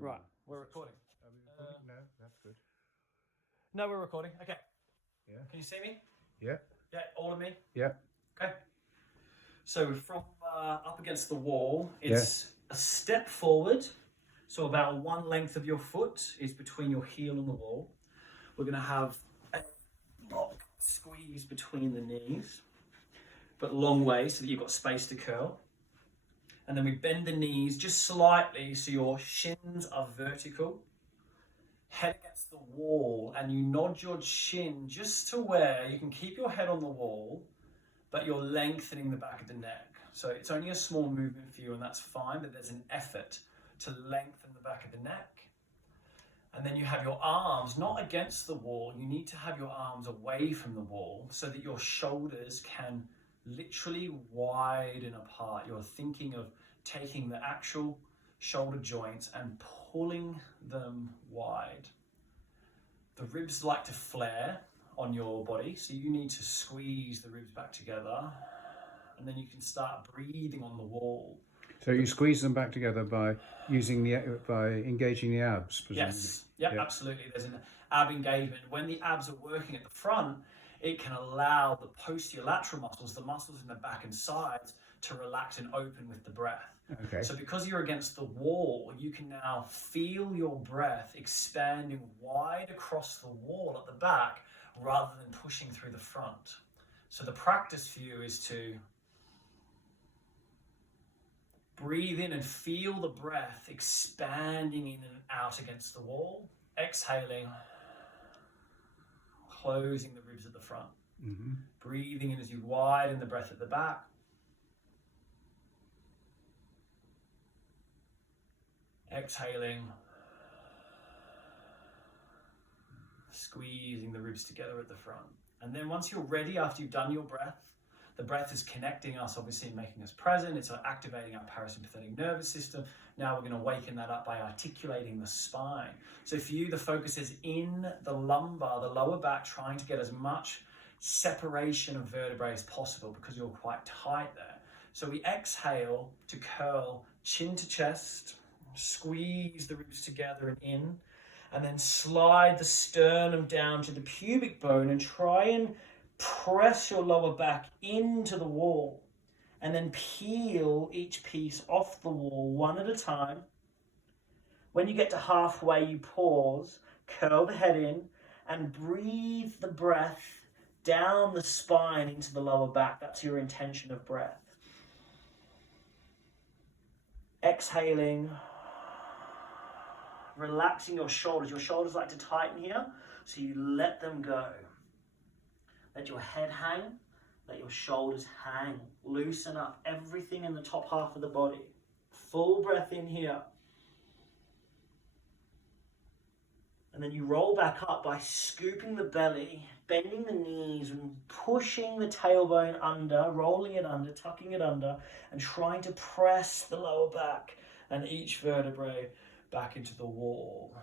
Right, we're recording. Are we recording? No, that's good. No, we're recording. Okay. Yeah. Can you see me? Yeah. Yeah, all of me? Yeah. Okay. So from up against the wall, it's a step forward. So about one length of your foot is between your heel and the wall. We're going to have a lock squeeze between the knees, but long way so that you've got space to curl. And then we bend the knees just slightly so your shins are vertical. Head against the wall, and you nod your chin just to where you can keep your head on the wall, but you're lengthening the back of the neck. So it's only a small movement for you, and that's fine, but there's an effort to lengthen the back of the neck. And then you have your arms not against the wall. You need to have your arms away from the wall so that your shoulders can literally widen apart. You're thinking of taking the actual shoulder joints and pulling them wide. The ribs like to flare on your body, so you need to squeeze the ribs back together, and then you can start breathing on the wall. So you squeeze them back together by engaging the abs, presumably. Yes, yep. Absolutely. There's an ab engagement. When the abs are working at the front, it can allow the posterolateral muscles, the muscles in the back and sides, to relax and open with the breath. Okay. So because you're against the wall, you can now feel your breath expanding wide across the wall at the back rather than pushing through the front. So the practice for you is to breathe in and feel the breath expanding in and out against the wall. Exhaling, closing the ribs at the front. Mm-hmm. Breathing in as you widen the breath at the back. Exhaling, squeezing the ribs together at the front. And then once you're ready, after you've done your breath, the breath is connecting us, obviously making us present. It's activating our parasympathetic nervous system. Now we're going to waken that up by articulating the spine. So for you, the focus is in the lumbar, the lower back, trying to get as much separation of vertebrae as possible because you're quite tight there. So we exhale to curl chin to chest, squeeze the ribs together and in, and then slide the sternum down to the pubic bone and try and press your lower back into the wall, and then peel each piece off the wall one at a time. When you get to halfway, you pause, curl the head in, and breathe the breath down the spine into the lower back. That's your intention of breath. Exhaling, relaxing your shoulders. Your shoulders like to tighten here, so you let them go. Let your head hang, let your shoulders hang. Loosen up everything in the top half of the body. Full breath in here. And then you roll back up by scooping the belly, bending the knees and pushing the tailbone under, rolling it under, tucking it under, and trying to press the lower back and each vertebrae back into the wall.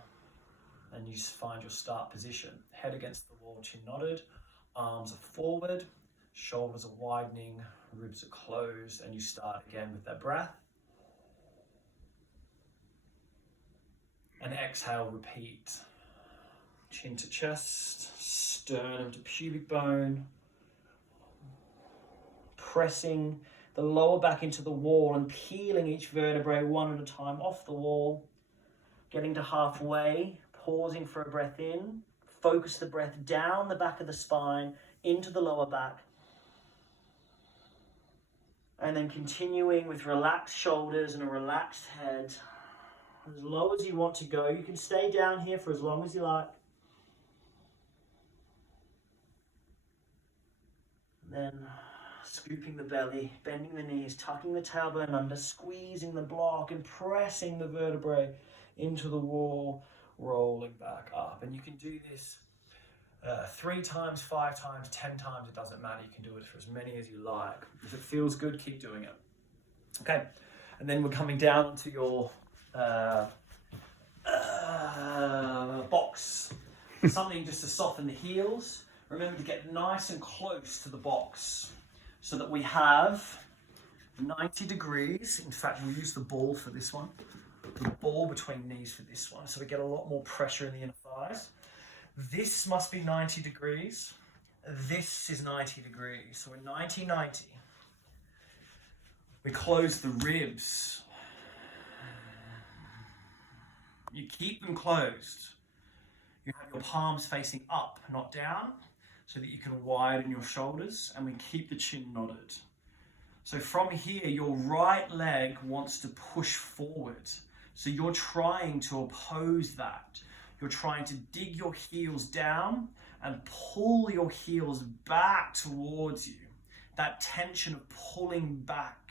And you find your start position. Head against the wall, chin nodded. Arms are forward, shoulders are widening, ribs are closed, and you start again with that breath. And exhale, repeat. Chin to chest, sternum to pubic bone. Pressing the lower back into the wall and peeling each vertebrae one at a time off the wall. Getting to halfway, pausing for a breath in. Focus the breath down the back of the spine, into the lower back. And then continuing with relaxed shoulders and a relaxed head. As low as you want to go. You can stay down here for as long as you like. Then scooping the belly, bending the knees, tucking the tailbone under, squeezing the block and pressing the vertebrae into the wall. Rolling back up, and you can do this 3 times, 5 times, 10 times. It doesn't matter. You can do it for as many as you like. If it feels good, keep doing it. Okay, and then we're coming down onto your box. Something just to soften the heels. Remember to get nice and close to the box so that we have 90 degrees. In fact, we'll use the ball for this one. the ball between knees for this one, so we get a lot more pressure in the inner thighs. This must be 90 degrees. This is 90 degrees. So we're 90, 90. We close the ribs. You keep them closed. You have your palms facing up, not down, so that you can widen your shoulders, and we keep the chin nodded. So from here, your right leg wants to push forward. So you're trying to oppose that. You're trying to dig your heels down and pull your heels back towards you. That tension of pulling back,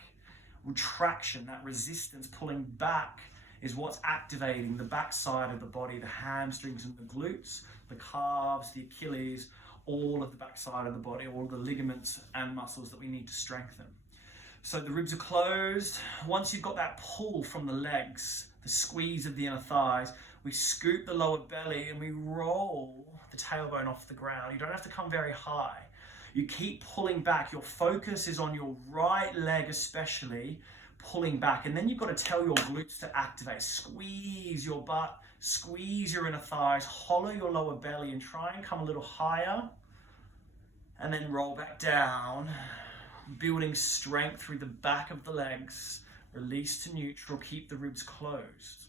retraction, that resistance pulling back is what's activating the back side of the body, the hamstrings and the glutes, the calves, the Achilles, all of the back side of the body, all the ligaments and muscles that we need to strengthen. So the ribs are closed. Once you've got that pull from the legs, the squeeze of the inner thighs, we scoop the lower belly and we roll the tailbone off the ground. You don't have to come very high. You keep pulling back. Your focus is on your right leg especially, pulling back. And then you've got to tell your glutes to activate. Squeeze your butt, squeeze your inner thighs, hollow your lower belly and try and come a little higher. And then roll back down, building strength through the back of the legs. Release to neutral, keep the ribs closed.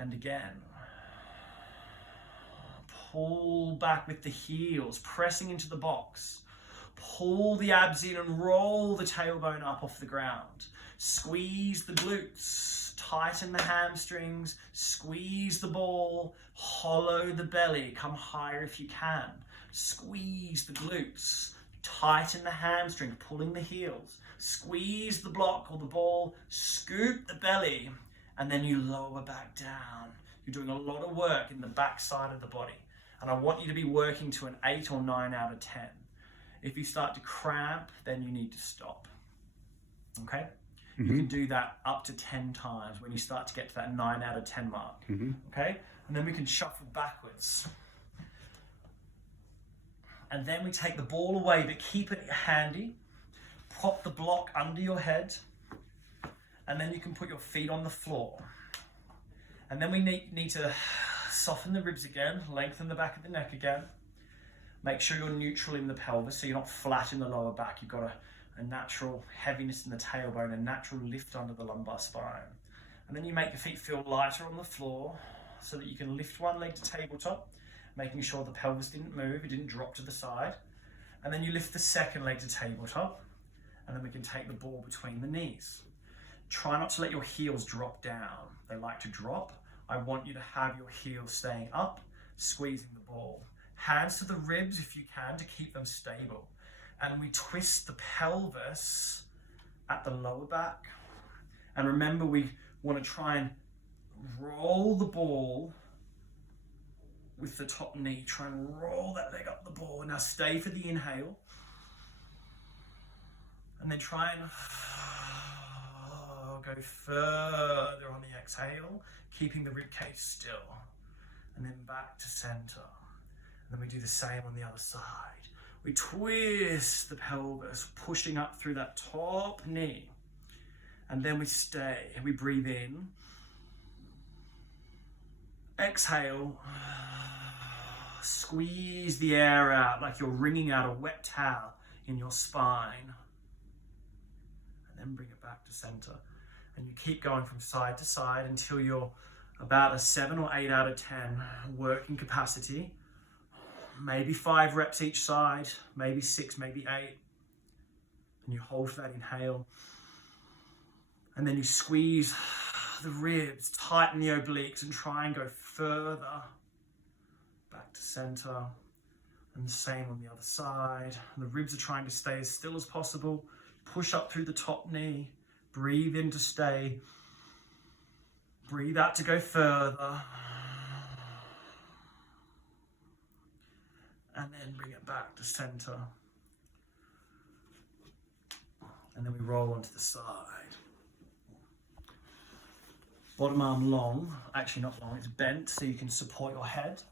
And again, pull back with the heels, pressing into the box. Pull the abs in and roll the tailbone up off the ground. Squeeze the glutes, tighten the hamstrings, squeeze the ball, hollow the belly, come higher if you can. Squeeze the glutes, tighten the hamstring, pulling the heels. Squeeze the block or the ball, scoop the belly, and then you lower back down. You're doing a lot of work in the back side of the body. And I want you to be working to an 8 or 9 out of 10. If you start to cramp, then you need to stop. Okay? You can do that up to 10 times when you start to get to that 9 out of 10 mark. Okay? And then we can shuffle backwards. And then we take the ball away, but keep it handy. Prop the block under your head. And then you can put your feet on the floor. And then we need to soften the ribs again, lengthen the back of the neck again. Make sure you're neutral in the pelvis, so you're not flat in the lower back. You've got a natural heaviness in the tailbone, a natural lift under the lumbar spine. And then you make your feet feel lighter on the floor so that you can lift one leg to tabletop, making sure the pelvis didn't move, it didn't drop to the side. And then you lift the second leg to tabletop, and then we can take the ball between the knees. Try not to let your heels drop down. They like to drop. I want you to have your heels staying up, squeezing the ball. Hands to the ribs if you can to keep them stable. And we twist the pelvis at the lower back. And remember, we want to try and roll the ball with the top knee. Try and roll that leg up the ball. Now stay for the inhale. And then try and go further on the exhale, keeping the ribcage still. And then back to center. And then we do the same on the other side. We twist the pelvis, pushing up through that top knee. And then we stay, and we breathe in. Exhale. Squeeze the air out like you're wringing out a wet towel in your spine. And then bring it back to center. And you keep going from side to side until you're about a 7 or 8 out of 10 working capacity. Maybe 5 reps each side, maybe 6, maybe 8. And you hold for that inhale. And then you squeeze the ribs, tighten the obliques, and try and go further back to center. And the same on the other side. And the ribs are trying to stay as still as possible. Push up through the top knee. Breathe in to stay. Breathe out to go further. And then bring it back to center. And then we roll onto the side. Bottom arm long, actually not long, it's bent so you can support your head.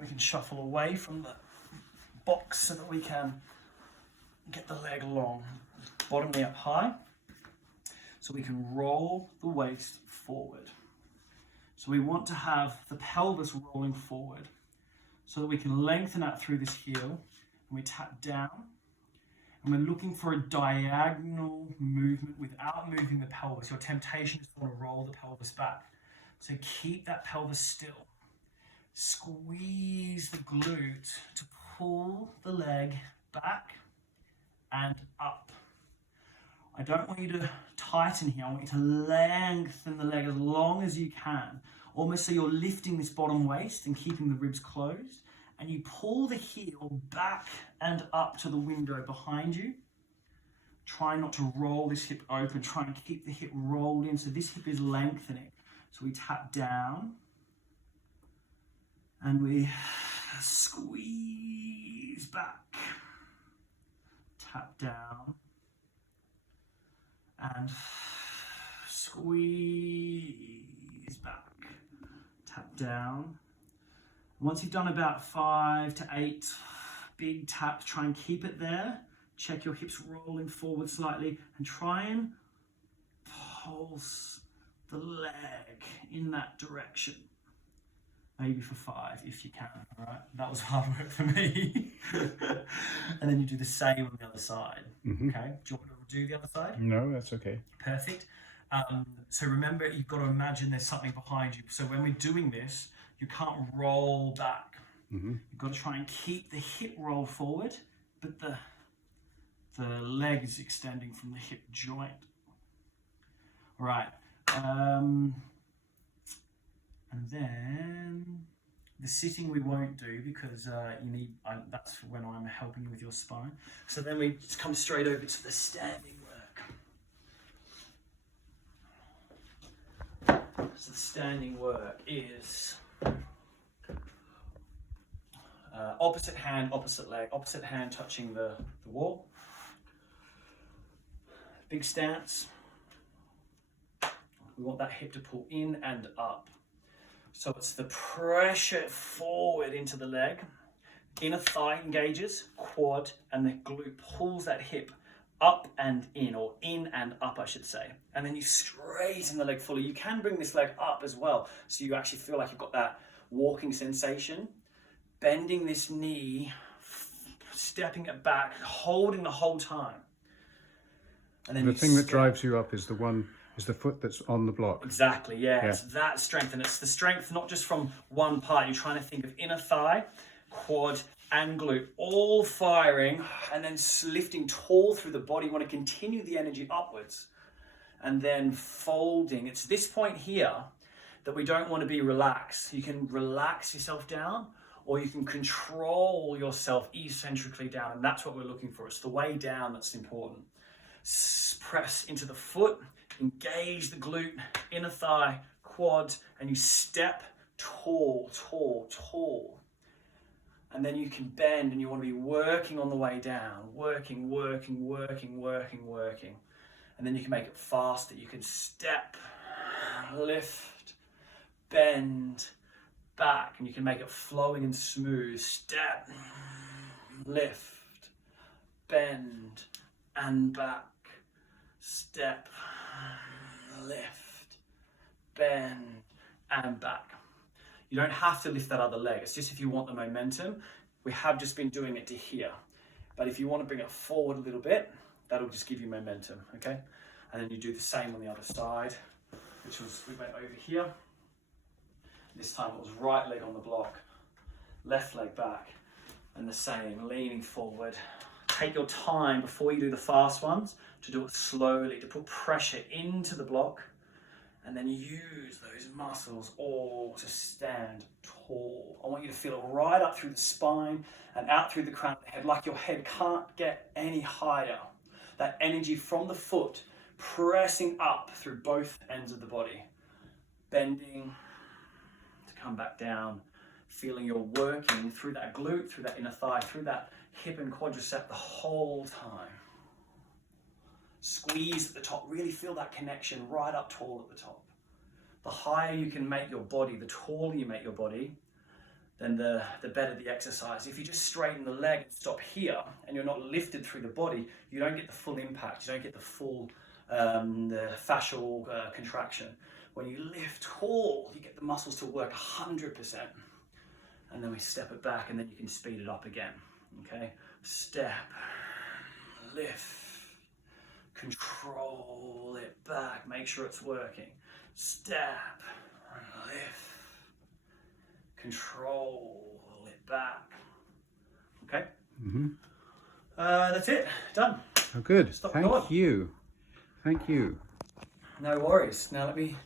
We can shuffle away from the box so that we can get the leg long. Bottom knee up high. so we can roll the waist forward. So we want to have the pelvis rolling forward so that we can lengthen out through this heel, and we tap down, and we're looking for a diagonal movement without moving the pelvis. Your temptation is to want to roll the pelvis back. So keep that pelvis still. Squeeze the glute to pull the leg back and up. I don't want you to tighten here. I want you to lengthen the leg as long as you can, almost so you're lifting this bottom waist and keeping the ribs closed, and you pull the heel back and up to the window behind you. Try not to roll this hip open. Try and keep the hip rolled in so this hip is lengthening. So we tap down and we squeeze back, tap down, and squeeze back, tap down. Once you've done about 5 to 8 big taps, try and keep it there. Check your hips rolling forward slightly and try and pulse the leg in that direction. Maybe for 5 if you can, all right? That was hard work for me. And then you do the same on the other side, okay? Do you want me to do the other side? No, that's okay. Perfect. So remember, you've got to imagine there's something behind you. So when we're doing this, you can't roll back. You've got to try and keep the hip roll forward, but the leg is extending from the hip joint. All right. And then the sitting we won't do because that's when I'm helping you with your spine. So then we just come straight over to the standing work. So the standing work is opposite hand, opposite leg, opposite hand touching the wall. Big stance. We want that hip to pull in and up. So it's the pressure forward into the leg, inner thigh engages, quad, and the glute pulls that hip up and in, or in and up, I should say. And then you straighten the leg fully. You can bring this leg up as well, so you actually feel like you've got that walking sensation. Bending this knee, stepping it back, holding the whole time. And then the thing that drives you up is the foot that's on the block. Exactly, yeah. It's that strength, and it's the strength not just from one part. You're trying to think of inner thigh, quad, and glute, all firing, and then lifting tall through the body. You want to continue the energy upwards, and then folding. It's this point here that we don't want to be relaxed. You can relax yourself down, or you can control yourself eccentrically down, and that's what we're looking for. It's the way down that's important. Press into the foot, engage the glute, inner thigh, quad, and you step tall, tall, tall. And then you can bend, and you want to be working on the way down, working, working, working, working, working. And then you can make it faster. You can step, lift, bend, back, and you can make it flowing and smooth. Step, lift, bend, and back. Step, lift, bend, and back. You don't have to lift that other leg. It's just if you want the momentum. We have just been doing it to here. But if you want to bring it forward a little bit, that'll just give you momentum, okay? And then you do the same on the other side, which was, we went over here. This time it was right leg on the block, left leg back, and the same, leaning forward. Take your time before you do the fast ones to do it slowly, to put pressure into the block, and then use those muscles all to stand tall. I want you to feel it right up through the spine and out through the crown of the head, like your head can't get any higher. That energy from the foot pressing up through both ends of the body. Bending to come back down, feeling you're working through that glute, through that inner thigh, through that hip and quadricep the whole time. Squeeze at the top, really feel that connection right up tall at the top. The higher you can make your body, the taller you make your body, then the better the exercise. If you just straighten the leg and stop here, and you're not lifted through the body, you don't get the full impact, you don't get the full the fascial contraction. When you lift tall, you get the muscles to work 100%. And then we step it back, and then you can speed it up again. Okay? Step, lift, control it back, make sure it's working. Step, lift, control it back. Okay? That's it, done. Oh, good. Stop Thank going. you. Thank you. No worries. Now let me